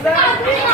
Basta!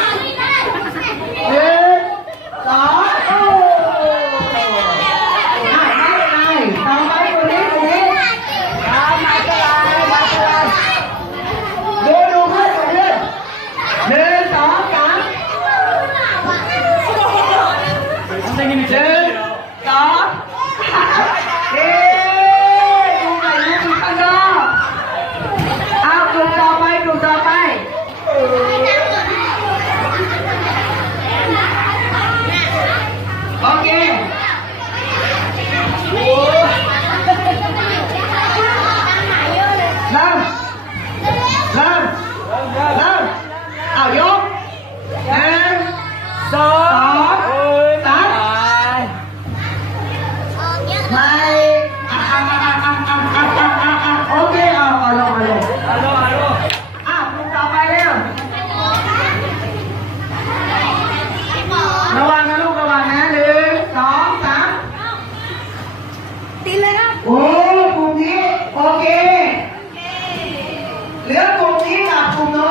องสามไม่อะอะอะอะอะอะอะอะอะอะโอเคเอาเอาลงมาเลยอะคุณต่อไปเร็วระวังนะลูกระวังนะหนึ่งสองสามตีเลยนะ โอ้กลุ่มนี้โอเคเหลือกลุ่มนี้กับกลุ่มโน้น